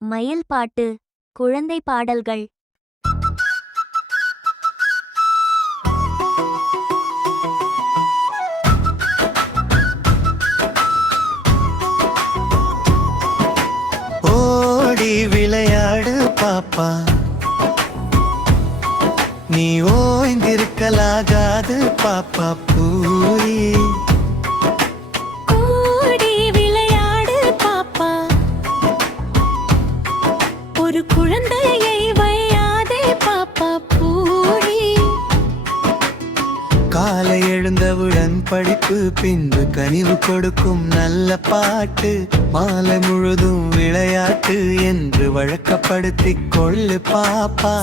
மயில் பாட்டு குழந்தை பாடல்கள். ஓடி விளையாடு பாப்பா. நீ ஓய்ந்திருக்கலாகாது பாப்பா பூரி. குழந்தையை வையாதே பாப்பா பூரி. காலை எழுந்தவுடன் படிப்பு பின்பு கனிவு கொடுக்கும் நல்ல பாட்டு மாலை முழுதும் விளையாட்டு என்று வழக்கப்படுத்திக் கொள்ளு பாப்பா.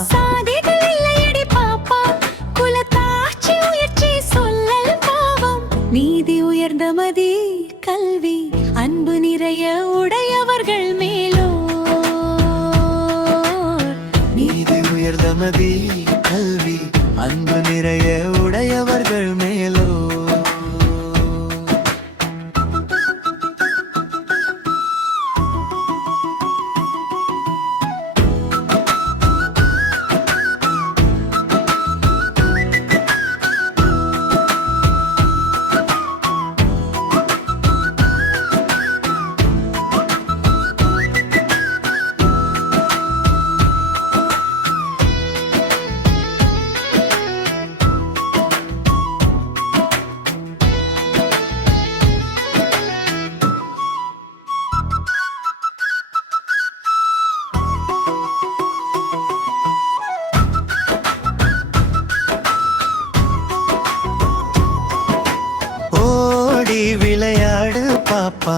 நீதி உயர்ந்த மதி கல்வி அன்பு நிறைய உடையவர்கள் சமதி கல்வி அன்பு நிறைய உடையவர்கள் மேலோ. ஓடி விளையாடு பாப்பா.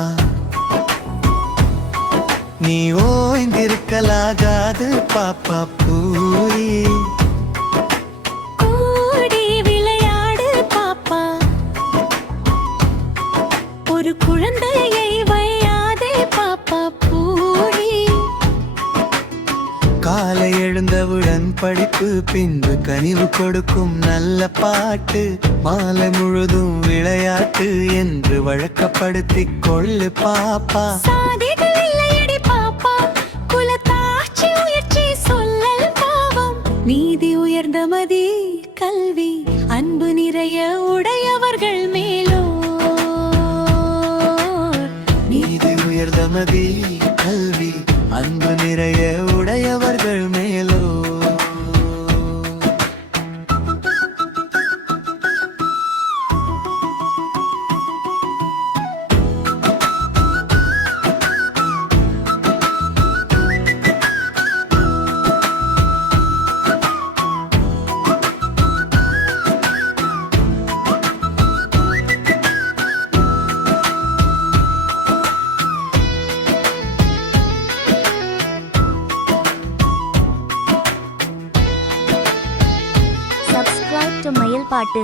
நீ ஓய்ந்திருக்கலாகாது பாப்பா பூரி. படிப்பு பின்பு கனிவு கொடுக்கும் நல்ல பாட்டு மாலை முழுதும் விளையாட்டு என்று வழக்கப்படுத்திக் கொள்ளு பாப்பா. நீதி உயர்ந்த மதி கல்வி அன்பு நிறைய உடையவர்கள் மேலோ நீதி உயர்ந்தமதி கல்வி அன்பு நிறைய உடையவர்கள் பாட்டு.